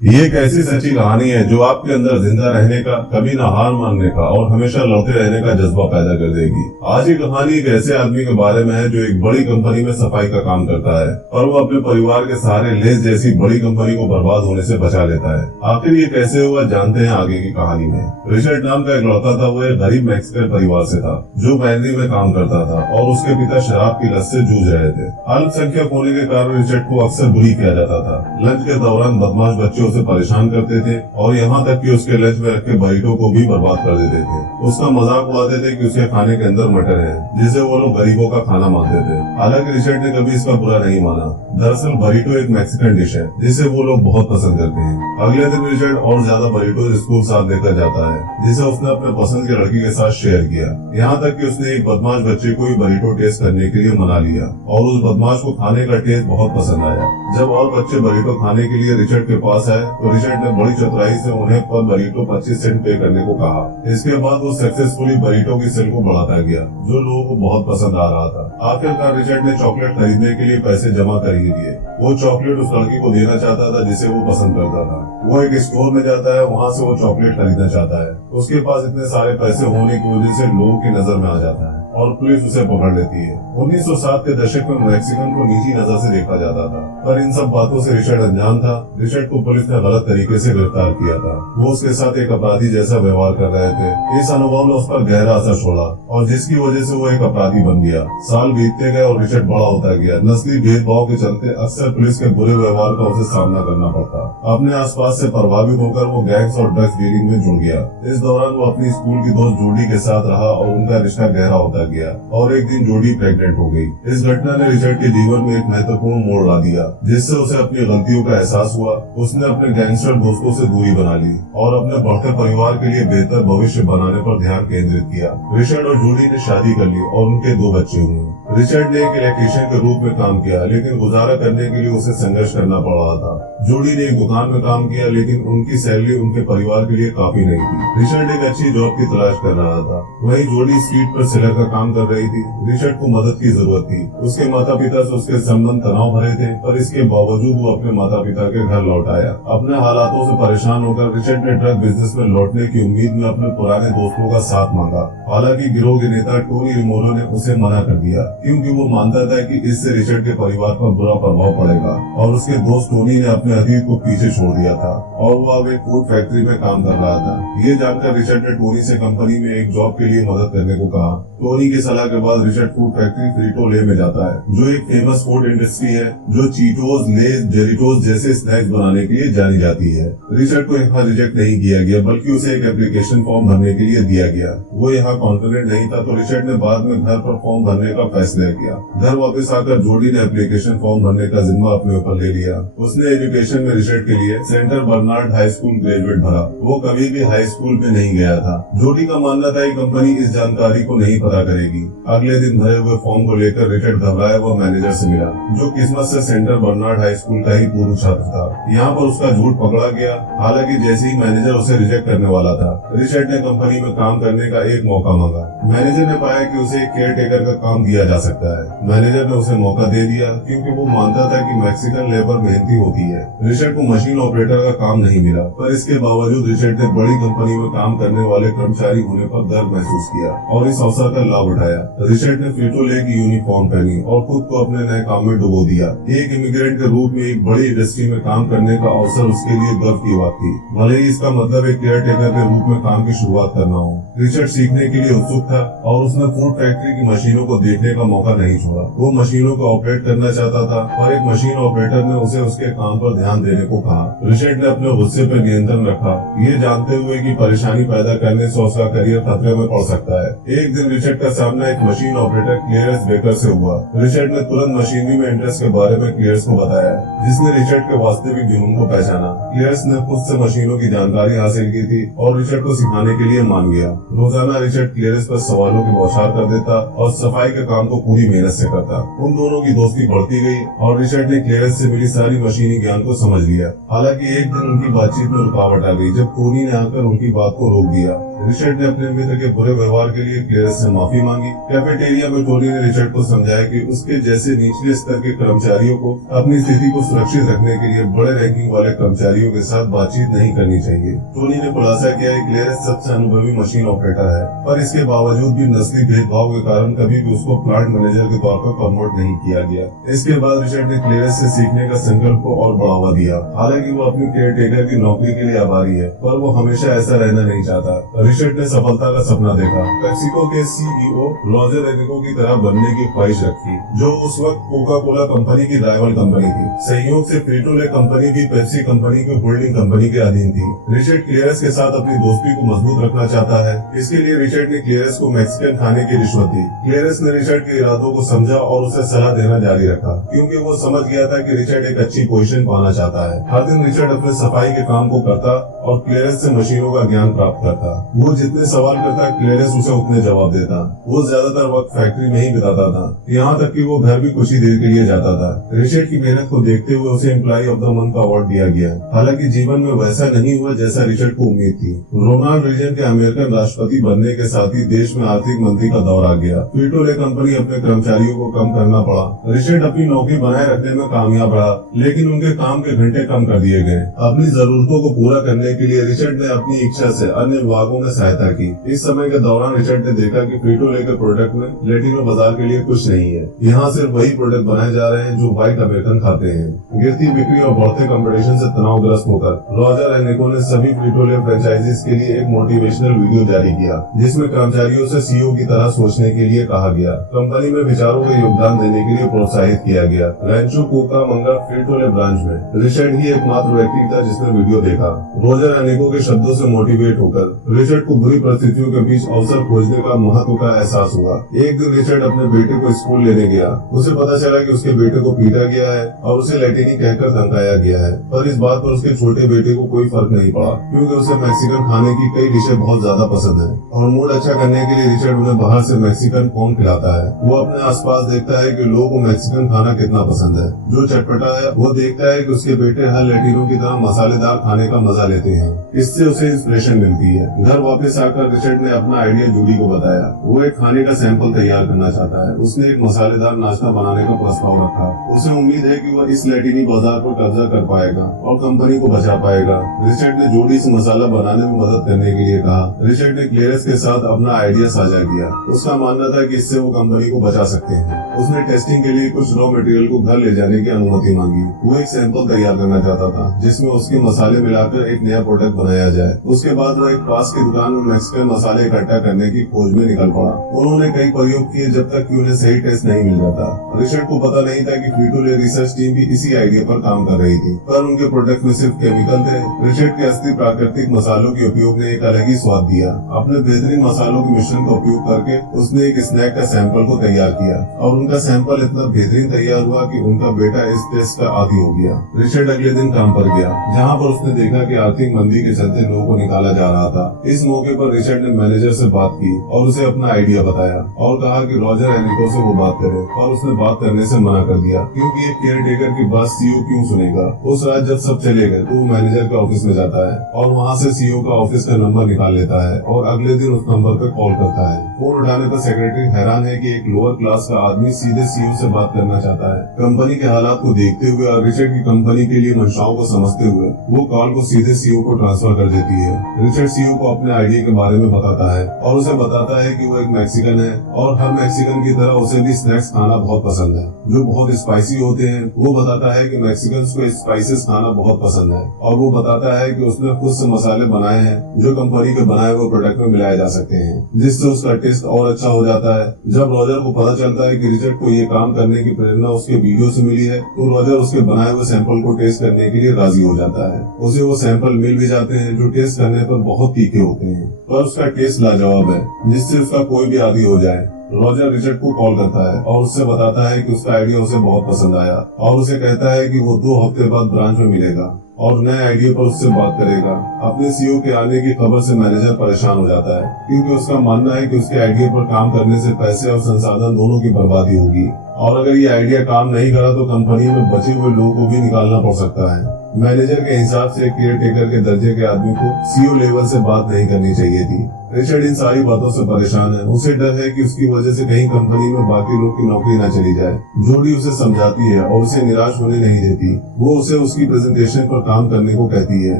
ये एक ऐसी सच्ची कहानी है जो आपके अंदर जिंदा रहने का, कभी ना हार मानने का और हमेशा लड़ते रहने का जज्बा पैदा कर देगी। आज की कहानी एक ऐसे आदमी के बारे में है जो एक बड़ी कंपनी में सफाई का काम करता है और वो अपने परिवार के सहारे लेस जैसी बड़ी कंपनी को बर्बाद होने से बचा लेता है। आखिर ये कैसे हुआ, जानते हैं आगे की कहानी में। रिचर्ड नाम का एक लड़का था। वो एक गरीब मैक्सिकन परिवार से था जो बैनरी में काम करता था और उसके पिता शराब की लत से जूझ रहे थे। अल्पसंख्यक होने के कारण रिचर्ड को अक्सर बुली किया जाता था। लंच के दौरान बदमाश बच्चे उसे परेशान करते थे और यहाँ तक कि उसके लंच में रखे बरीटो को भी बर्बाद कर देते थे। उसका मजाक उड़ाते थे कि उसके खाने के अंदर मटर है, जिसे वो लोग गरीबों का खाना मानते थे। हालांकि रिचर्ड ने कभी इसका बुरा नहीं माना। दरअसल बरीटो एक मैक्सिकन डिश है जिसे वो लोग बहुत पसंद करते हैं। अगले दिन रिचर्ड और ज्यादा बरीटो स्कूल साथ लेकर जाता है, जिसे उसने अपने पसंद की लड़की के साथ शेयर किया। यहाँ तक कि उसने एक बदमाश बच्चे को भी बरीटो टेस्ट करने के लिए मना लिया और उस बदमाश को खाने का टेस्ट बहुत पसंद आया। जब और बच्चे बरीटो खाने के लिए रिचर्ड के पास आए तो रिचर्ड ने बड़ी चतुराई से उन्हें पर बरीटो 25 सेंट पे करने को कहा। इसके बाद वो सक्सेसफुली बरीटो की सेल को बढ़ाता गया, जो लोगों को बहुत पसंद आ रहा था। आखिरकार रिचर्ड ने चॉकलेट खरीदने के लिए पैसे जमा कर ही दिए। वो चॉकलेट उस लड़की को देना चाहता था जिसे वो पसंद करता था। वो एक स्टोर में जाता है, वहाँ से वो चॉकलेट खरीदना चाहता है। उसके पास इतने सारे पैसे होने की वजह से लोगों की नजर में आ जाता है और पुलिस उसे पकड़ लेती है। 1907 के दशक में मैक्सिकन को निजी नजर से देखा जाता था, पर इन सब बातों से रिचर्ड अनजान था। रिचर्ड को पुलिस ने गलत तरीके से गिरफ्तार किया था। वो उसके साथ एक अपराधी जैसा व्यवहार कर रहे थे। इस अनुभव ने उस पर गहरा असर छोड़ा और जिसकी वजह से वो एक अपराधी बन गया। साल बीतते गए और रिचर्ड बड़ा होता गया। नस्ली भेदभाव के चलते अक्सर पुलिस के बुरे व्यवहार का उसे सामना करना पड़ता। अपने आसपास से प्रभावित होकर वो गैंग्स और ड्रग्स डीलिंग में जुड़ गया। इस दौरान वो अपनी स्कूल की दोस्त जूडी के साथ रहा और उनका रिश्ता गहरा होता गया और एक दिन जूडी प्रेग्नेंट हो गई। इस घटना ने रिचर्ड के जीवन में एक महत्वपूर्ण मोड़ ला दिया, जिससे उसे अपनी गलतियों का एहसास हुआ। उसने अपने गैंगस्टर दोस्तों से दूरी बना ली और अपने बढ़ते परिवार के लिए बेहतर भविष्य बनाने पर ध्यान केंद्रित किया। रिचर्ड और जूडी ने शादी कर ली और उनके 2 बच्चे हुए। रिचर्ड ने एक इलेक्ट्रीशियन के रूप में काम किया, लेकिन गुजारा करने के लिए उसे संघर्ष करना पड़ रहा था। जूडी ने एक दुकान में काम किया, लेकिन उनकी सैलरी उनके परिवार के लिए काफी नहीं थी। रिचर्ड एक अच्छी जॉब की तलाश कर रहा था, वहीं जूडी स्ट्रीट पर सेलर का काम कर रही थी। रिचर्ड को मदद की जरूरत थी। उसके माता पिता से उसके संबंध तनाव भरे थे, पर इसके बावजूद वो अपने माता पिता के घर लौट आया। अपने हालातों से परेशान होकर रिचर्ड ने ड्रग बिजनेस में लौटने की उम्मीद में अपने पुराने दोस्तों का साथ मांगा। हालांकि गिरोह के नेता टोनी रिमोरो ने उसे मना कर दिया, क्योंकि वो मानता था कि इससे रिचर्ड के परिवार पर बुरा प्रभाव पड़ेगा और उसके दोस्त टोनी ने अपने अतीत को पीछे छोड़ दिया था और वो अब एक फूड फैक्ट्री में काम कर रहा था। ये जानकर रिचर्ड ने टोनी से कंपनी में एक जॉब के लिए मदद करने को कहा। टोनी की सलाह के बाद रिचर्ड फूड फैक्ट्री फ्रीटो ले में जाता है, जो एक फेमस फूड इंडस्ट्री है जो चीटोस, लेज, जेरिटोस जैसे स्नैक्स बनाने के लिए जानी जाती है। रिचर्ड को यहाँ रिजेक्ट नहीं किया गया, बल्कि उसे एक एप्लीकेशन फॉर्म भरने के लिए दिया गया। वो यहाँ कॉन्फिडेंट नहीं था, तो रिचर्ड ने बाद में घर पर फॉर्म भरने का फैसला किया। घर वापस आकर जूडी ने एप्लीकेशन फॉर्म भरने का जिम्मा अपने ऊपर ले लिया। उसने एजुकेशन में रिचर्ड के लिए centre Bernard high school graduate भरा। वो कभी भी हाई स्कूल में नहीं गया था। जूडी का मानना था कि कंपनी इस जानकारी को नहीं पता करेगी। अगले दिन भरे हुए फॉर्म को लेकर रिचर्ड घबराया हुआ मैनेजर से मिला, जो किस्मत से सेंटर बर्नार्ड हाई स्कूल का ही पूर्व छात्र था। यहाँ पर उसका झूठ पकड़ा गया। हालांकि जैसे ही मैनेजर उसे रिजेक्ट करने वाला था, रिचर्ड ने कंपनी में काम करने का एक मौका मांगा। मैनेजर ने पाया कि उसे एक केयर टेकर का काम दिया जा सकता है। मैनेजर ने उसे मौका दे दिया, क्योंकि वो मानता था कि मैक्सिकन लेबर मेहनती होती है। रिचर्ड को मशीन ऑपरेटर का काम नहीं मिला, पर इसके बावजूद रिचर्ड ने बड़ी कंपनी में काम करने वाले कर्मचारी होने पर गर्व महसूस किया और इस अवसर का लाभ उठाया। रिचर्ड ने फ्रीटो ले की यूनिफॉर्म पहनी और खुद को अपने नए काम में डुबो दिया। एक इमिग्रेंट के रूप में एक बड़ी इंडस्ट्री में काम करने का अवसर उसके लिए गर्व की बात थी, भले ही इसका मतलब एक केयर टेकर के रूप में काम की शुरुआत करना हो। रिचर्ड सीखने के लिए उत्सुक था और उसने फूड फैक्ट्री की मशीनों को देखने का मौका नहीं छोड़ा। वो मशीनों को ऑपरेट करना चाहता था, पर एक मशीन ऑपरेटर ने उसे उसके काम पर ध्यान देने को कहा। रिचर्ड ने अपने गुस्से पर नियंत्रण रखा, ये जानते हुए कि परेशानी पैदा करने से उसका करियर खतरे में पड़ सकता है। एक दिन रिचर्ड का सामना एक मशीन ऑपरेटर क्लियरेंस बेकर से हुआ। रिचर्ड ने तुरंत मशीनरी में इंटरेस्ट के बारे में क्लियरेंस को बताया, जिसने रिचर्ड के वास्तविक जुनून को पहचाना। क्लियरेंस ने खुद से मशीनों की जानकारी हासिल की थी और रिचर्ड को सिखाने के लिए मान गया। रोजाना रिचर्ड क्लियरेंस पर सवालों की बौछार कर देता और सफाई के काम को पूरी मेहनत से करता। उन दोनों की दोस्ती बढ़ती गई और रिचर्ड ने क्लियरेंस से मिली सारी मशीनी ज्ञान को समझ लिया। हालांकि एक दिन उनकी बातचीत में रुकावट आ गई, जब टोनी ने आकर उनकी बात को रोक दिया। रिचर्ड ने अपने मित्र के बुरे व्यवहार के लिए क्लेरेंस से माफी मांगी। कैफेटेरिया में टोनी ने रिचर्ड को समझाया कि उसके जैसे निचले स्तर के कर्मचारियों को अपनी स्थिति को सुरक्षित रखने के लिए बड़े रैंकिंग वाले कर्मचारियों के साथ बातचीत नहीं करनी चाहिए। टोनी ने खुलासा किया कि क्लेरेंस सबसे अनुभवी मशीन ऑपरेटर है, पर इसके बावजूद भी नस्ली भेदभाव के कारण कभी भी उसको प्लांट मैनेजर के तौर पर प्रमोट नहीं किया गया। इसके बाद रिचर्ड ने क्लेरेंस से सीखने का संकल्प को और बढ़ावा दिया। हालांकि वो अपनी केयर टेकर की नौकरी के लिए आभारी है, पर वो हमेशा ऐसा रहना नहीं चाहता। रिचर्ड ने सफलता का सपना देखा, पेप्सिको के सीईओ रॉजर एनिको की तरह बनने की ख्वाहिश रखी, जो उस वक्त कोका कोला कंपनी की राइवल कंपनी थी। संयोग से फ्रीटो-ले कंपनी भी पेप्सी कंपनी की होल्डिंग कंपनी के अधीन थी। रिचर्ड क्लेरेंस के साथ अपनी दोस्ती को मजबूत रखना चाहता है, इसके लिए रिचर्ड ने क्लेरेंस को मैक्सिकन खाने की रिश्वत दी। क्लेरेंस ने रिचर्ड के इरादों को समझा और उसे सलाह देना जारी रखा, क्योंकि वो समझ गया था कि रिचर्ड एक अच्छी पोजीशन पाना चाहता है। हर दिन रिचर्ड अपने सफाई के काम को करता और क्लेरेंस से मशीनों का ज्ञान प्राप्त करता। वो जितने सवाल करता क्लेरेंस उसे उतने जवाब देता। वो ज्यादातर वक्त फैक्ट्री में ही बिताता था, यहाँ तक कि वो घर भी कुछ ही देर के लिए जाता था। रिचर्ड की मेहनत को देखते हुए उसे एम्प्लॉय ऑफ द मंथ का अवार्ड दिया गया। हालांकि जीवन में वैसा नहीं हुआ जैसा रिचर्ड को उम्मीद थी। रोनाल्ड रीगन के अमेरिकन राष्ट्रपति बनने के साथ ही देश में आर्थिक मंदी का दौर आ गया। फ्रीटो-ले कंपनी अपने कर्मचारियों को कम करना पड़ा। रिचर्ड अपनी नौकरी बनाए रखने में कामयाब रहा, लेकिन उनके काम के घंटे कम कर दिए गए। अपनी जरूरतों को पूरा करने के लिए रिचर्ड ने अपनी इच्छा से अन्य विभागों में सहायता की। इस समय के दौरान रिचर्ड ने देखा कि फ्रीटो-ले के प्रोडक्ट में लैटिनो बाजार के लिए कुछ नहीं है। यहाँ सिर्फ वही प्रोडक्ट बनाए जा रहे हैं जो व्हाइट अमेरिकन खाते हैं। गिरती बिक्री और बढ़ते कंपटीशन से तनावग्रस्त होकर रॉजर एनिको ने सभी फ्रीटो-ले फ्रेंचाइजीज के लिए एक मोटिवेशनल वीडियो जारी किया, जिसमें कर्मचारियों से सीईओ की तरह सोचने के लिए कहा गया। कंपनी में विचारों का योगदान देने के लिए प्रोत्साहित किया गया। रैंचो कुकामंगा फ्रीटो-ले ब्रांच में रिचर्ड ही एकमात्र व्यक्ति था जिसने वीडियो देखा। रॉजर एनिको के शब्दों से मोटिवेट होकर रिचर्ड को बुरी परिस्थितियों के बीच अवसर खोजने का महत्व का एहसास हुआ। एक दिन रिचर्ड अपने बेटे को स्कूल लेने गया। उसे पता चला कि उसके बेटे को पीटा गया है और उसे लैटिनी कहकर धमकाया गया है, पर इस बात पर उसके छोटे बेटे को कोई फर्क नहीं पड़ा, क्योंकि उसे मैक्सिकन खाने की कई डिशें बहुत ज्यादा पसंद है और मूड अच्छा करने के लिए रिचर्ड उन्हें बाहर से मैक्सिकन कॉर्न खिलाता है। वो अपने आसपास देखता है कि लोगों को मैक्सिकन खाना कितना पसंद है, जो चटपटा है। वो देखता है कि उसके बेटे हर लैटिनो की तरह मसालेदार खाने का मजा लेते हैं। इससे उसे इंस्पिरेशन मिलती है। घर वापस आकर रिचर्ड ने अपना आइडिया जूडी को बताया। वो एक खाने का सैंपल तैयार करना चाहता है। उसने एक मसालेदार नाश्ता बनाने का प्रस्ताव रखा। उसे उम्मीद है कि वह इस लैटिनी बाजार पर कब्जा कर पाएगा और कंपनी को बचा पाएगा। रिचर्ड ने जूडी से मसाला बनाने में मदद करने के लिए कहा। रिचर्ड ने क्लेरेंस के साथ अपना आइडिया साझा किया। उसका मानना था कि इससे वो कंपनी को बचा सकते हैं। उसने टेस्टिंग के लिए कुछ रॉ मटेरियल को घर ले जाने की अनुमति मांगी। वो एक सैंपल तैयार करना चाहता था जिसमें उसके मसाले मिलाकर एक नया प्रोडक्ट बनाया जाए। उसके बाद वो एक पास की दुकान में मैक्सिकन मसाले इकट्ठा करने की खोज में निकल पड़ा। उन्होंने कई प्रयोग किए जब तक कि उन्हें सही टेस्ट नहीं मिल जाता। रिचर्ड को पता नहीं था कि फ्रीटो-ले रिसर्च टीम भी इसी आइडिया पर काम कर रही थी, पर उनके प्रोडक्ट में सिर्फ केमिकल थे। रिचर्ड के असली प्राकृतिक मसालों के उपयोग ने एक अलग ही स्वाद दिया। अपने बेहतरीन मसालों के मिश्रण का उपयोग करके उसने एक स्नैक का सैंपल को तैयार किया और उनका सैंपल इतना बेहतरीन तैयार हुआ कि उनका बेटा इस टेस्ट का आदी हो गया। रिचर्ड अगले दिन काम पर गया, जहाँ पर उसने देखा कि आर्थिक मंदी के चलते लोगों को निकाला जा रहा था। इस मौके पर रिचर्ड ने मैनेजर से बात की और उसे अपना आइडिया बताया और कहा कि रॉजर एनिको से वो बात करे, और उसने बात करने से मना कर दिया, क्योंकि एक केयर टेकर की बात सीईओ क्यों सुनेगा। उस रात जब सब चले गए तो वो मैनेजर के ऑफिस में जाता है और वहाँ से सीईओ का ऑफिस का नंबर निकाल लेता है और अगले दिन उस नंबर पर कॉल करता है। फोन उठाने पर सेक्रेटरी हैरान है कि एक लोअर क्लास का आदमी सीधे सीईओ से बात करना चाहता है। कंपनी के हालात को देखते हुए और रिचर्ड की कंपनी के लिए मंशाओं को समझते हुए वो कॉल को सीधे सीईओ को ट्रांसफर कर देती है। रिचर्ड सीईओ को अपने आइडिया के बारे में बताता है और उसे बताता है कि वो एक मैक्सिकन है और हर मैक्सिकन की तरह उसे भी स्नैक्स खाना बहुत पसंद है जो बहुत स्पाइसी होते हैं। वो बताता है कि मैक्सिकन्स को स्पाइसेस खाना बहुत पसंद है और वो बताता है कि उसने खुद से मसाले बनाए हैं जो कंपनी के बनाए हुए प्रोडक्ट में मिलाए जा सकते हैं, जिससे उसका टेस्ट और अच्छा हो जाता है। जब रॉजर को पता चलता है कि रिचर्ड को ये काम करने की प्रेरणा उसके वीडियो से मिली है तो रॉजर उसके बनाए हुए सैंपल को टेस्ट करने के लिए राजी हो जाता है। उसे वो सैंपल मिल भी जाते हैं जो टेस्ट करने पर बहुत तीखे होते हैं, पर उसका टेस्ट लाजवाब है जिससे उसका कोई भी आदी हो जाए। रॉजर रिचर्ड को कॉल करता है और उससे बताता है कि उसका आइडिया उसे बहुत पसंद आया और उसे कहता है कि वो 2 हफ्ते बाद ब्रांच में मिलेगा और नए आइडिया पर उससे बात करेगा। अपने सीईओ के आने की खबर से मैनेजर परेशान हो जाता है, क्योंकि उसका मानना है कि उसके आइडिया पर काम करने से पैसे और संसाधन दोनों की बर्बादी होगी और अगर ये आइडिया काम नहीं करा तो कंपनी में बचे हुए लोगों को भी निकालना पड़ सकता है। मैनेजर के हिसाब से केयर टेकर के दर्जे के आदमी को सीईओ लेवल से बात नहीं करनी चाहिए थी। रिचर्ड इन सारी बातों से परेशान है। उसे डर है कि उसकी वजह से कहीं कंपनी में बाकी लोग की नौकरी न चली जाए। जूडी उसे समझाती है और उसे निराश होने नहीं देती। वो उसे उसकी प्रेजेंटेशन पर काम करने को कहती है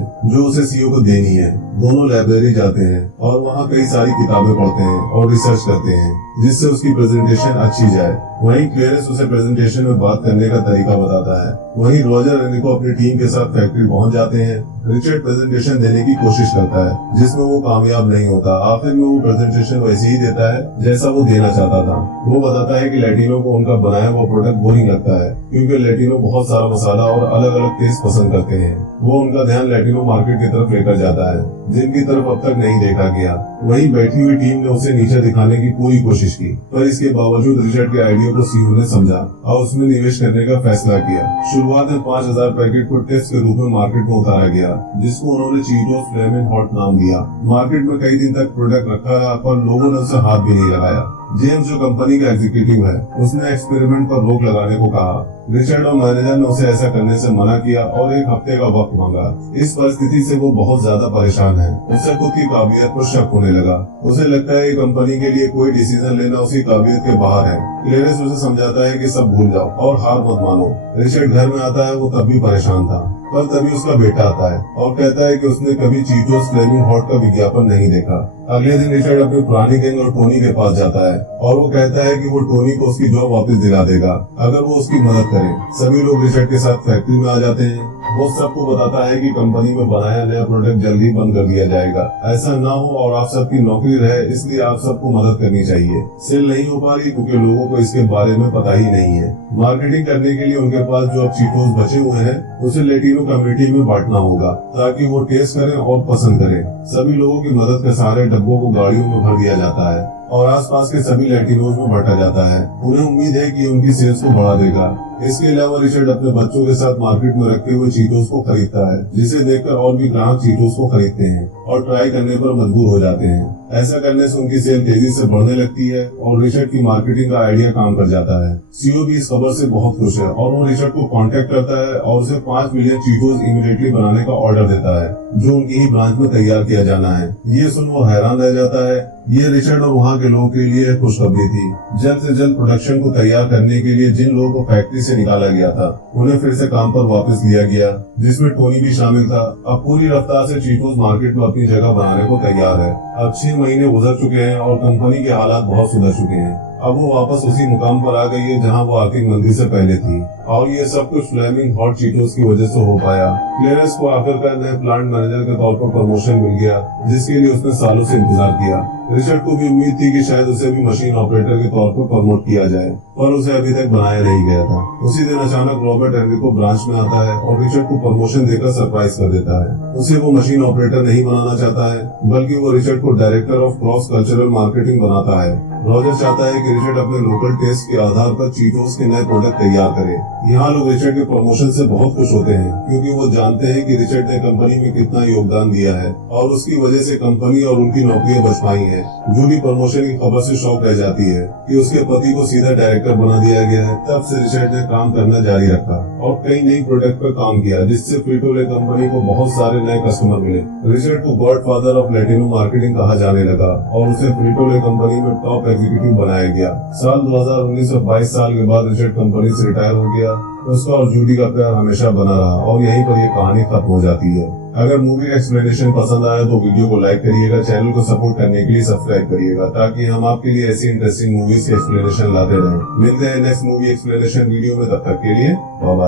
जो उसे सीईओ को देनी है। दोनों लाइब्रेरी जाते हैं और वहाँ कई सारी किताबें पढ़ते हैं और रिसर्च करते हैं जिससे उसकी प्रेजेंटेशन अच्छी जाए। वहीं क्लेरेंस उसे प्रेजेंटेशन में बात करने का तरीका बताता है। वहीं रॉजर रेनिको अपनी टीम के साथ फैक्ट्री पहुंच जाते हैं। रिचर्ड प्रेजेंटेशन देने की कोशिश करता है जिसमें वो कामयाब नहीं होता। आखिर में वो प्रेजेंटेशन वैसे ही देता है जैसा वो देना चाहता था। वो बताता है कि लैटिनो को उनका बनाया हुआ प्रोडक्ट बोरिंग लगता है क्योंकि लैटिनो बहुत सारा मसाला और अलग अलग टेस्ट पसंद करते हैं। वो उनका ध्यान लैटिनो मार्केट की तरफ लेकर जाता है जिनकी तरफ अब तक नहीं देखा गया। वहीं बैठी हुई टीम ने उसे नीचे दिखाने की पूरी कोशिश की पर इसके बावजूद रिचर्ड के आइडिया को सीईओ ने समझा और उसमें निवेश करने का फैसला किया। शुरुआत में 5000 पैकेट को टेस्ट के रूप में मार्केट में उतारा गया जिसको उन्होंने चीटोस फ्लेमिंग हॉट नाम दिया। मार्केट में कई दिन तक प्रोडक्ट रखा रहा पर लोगों ने उसे हाथ भी नहीं लगाया। जेम्स जो कंपनी का एग्जीक्यूटिव है उसने एक्सपेरिमेंट पर रोक लगाने को कहा। रिचर्ड और मैनेजर ने उसे ऐसा करने से मना किया और 1 हफ्ते का वक्त मांगा। इस परिस्थिति से वो बहुत ज्यादा परेशान है। उसे खुद की काबिलियत पर शक होने लगा। उसे लगता है कि कंपनी के लिए कोई डिसीजन लेना उसकी काबिलियत के बाहर है। क्लेरेंस उसे समझाता है कि सब भूल जाओ और हार मत मानो। रिचर्ड घर में आता है। वो तब भी परेशान था पर तभी उसका बेटा आता है और कहता है कि उसने कभी चीटोस फ्लेमिंग हॉट का विज्ञापन नहीं देखा। अगले दिन रिचर्ड अपनी पुरानी गैंग और टोनी के पास जाता है और वो कहता है कि वो टोनी को उसकी जॉब वापस दिला देगा अगर वो उसकी मदद करे। सभी लोग रिचर्ड के साथ फैक्ट्री में आ जाते हैं। वो सबको बताता है कि कंपनी में बनाया नया प्रोडक्ट जल्दी बंद कर दिया जाएगा। ऐसा ना हो और आप सबकी नौकरी रहे इसलिए आप सबको मदद करनी चाहिए। सेल नहीं हो पा रही क्योंकि लोगों को इसके बारे में पता ही नहीं है। मार्केटिंग करने के लिए उनके पास जो अब चीटोस बचे हुए हैं उसे लैटिनो कम्युनिटी में बांटना होगा ताकि वो टेस्ट करें और पसंद करें। सभी लोगों की मदद के सहारे डब्बों को गाड़ियों में भर दिया जाता है और आसपास के सभी लैटिनोज में बांटा जाता है। उन्हें उम्मीद है कि उनकी सेल्स को बढ़ा देगा। इसके अलावा रिचर्ड अपने बच्चों के साथ मार्केट में रखे हुए चीटोस को खरीदता है जिसे देखकर और भी ग्राहक चीटोस को खरीदते हैं और ट्राई करने पर मजबूर हो जाते हैं। ऐसा करने से उनकी सेल तेजी से बढ़ने लगती है और रिचर्ड की मार्केटिंग का आइडिया काम कर जाता है। सीईओ भी इस खबर से बहुत खुश है और वो रिचर्ड को कांटेक्ट करता है और उसे 5 मिलियन चीटोस इमीडिएटली बनाने का ऑर्डर देता है जो उनकी ही ब्रांच में तैयार किया जाना है। ये सुन वो हैरान रह जाता है। ये रिचर्ड और वहाँ के लोगों के लिए खुशखबरी थी। जल्द से जल्द प्रोडक्शन को तैयार करने के लिए जिन लोगों को फैक्ट्री से निकाला गया था उन्हें फिर से काम पर वापस लिया गया जिसमें टोनी भी शामिल था। अब पूरी रफ्तार से चीटोस मार्केट में अपनी जगह बनाने को तैयार है। अब 6 महीने गुजर चुके हैं और कंपनी के हालात बहुत सुधर चुके हैं। अब वो वापस उसी मुकाम पर आ गई है जहां वो आर्थिक मंदी से पहले थी और ये सब कुछ फ्लेमिंग हॉट चीटोस की वजह से हो पाया। क्लेरेंस को आखिरकार नए प्लांट मैनेजर के तौर पर प्रमोशन मिल गया जिसके लिए उसने सालों से इंतजार किया। रिचर्ड को भी उम्मीद थी कि शायद उसे भी मशीन ऑपरेटर के तौर पर प्रमोट किया जाए पर उसे अभी तक बनाया नहीं गया था। उसी दिन अचानक रॉबर्ट एनरिको ब्रांच में आता है और रिचर्ड को प्रमोशन देकर सरप्राइज कर देता है। उसे वो मशीन ऑपरेटर नहीं बनाना चाहता है बल्कि वो रिचर्ड को director of cross cultural marketing बनाता है। रॉजर चाहता है कि रिचर्ड अपने लोकल टेस्ट के आधार पर चीटोस के नए प्रोडक्ट तैयार करे। यहाँ लोग रिचर्ड के प्रमोशन से बहुत खुश होते हैं क्योंकि वो जानते हैं कि रिचर्ड ने कंपनी में कितना योगदान दिया है और उसकी वजह से कंपनी और उनकी नौकरियां बच पाई हैं। जूली प्रमोशन की खबर से शॉक रह जाती है कि उसके पति को सीधा डायरेक्टर बना दिया गया है। तब से रिचर्ड ने काम करना जारी रखा और कई नई प्रोडक्ट पर काम किया जिससे फ्रीटो-ले कंपनी को बहुत सारे नए कस्टमर मिले। रिचर्ड को गॉडफादर ऑफ लैटिनो मार्केटिंग कहा जाने लगा और उसे फ्रीटो-ले कंपनी में टॉप एग्जीक्यूटिव बनाया गया। साल 2019 और 22 साल के बाद रिचर्ड कंपनी से रिटायर हो गया। उसका और जूडी का प्यार हमेशा बना रहा और यहीं पर ये कहानी खत्म हो जाती है। अगर मूवी एक्सप्लेनेशन पसंद आया तो वीडियो को लाइक करिएगा, चैनल को सपोर्ट करने के लिए सब्सक्राइब करिएगा ताकि हम आपके लिए ऐसी इंटरेस्टिंग मूवीज के एक्सप्लेनेशन लाते रहें। मिलते हैं नेक्स्ट मूवी एक्सप्लेनेशन वीडियो में, तब तक के लिए बाय बाय।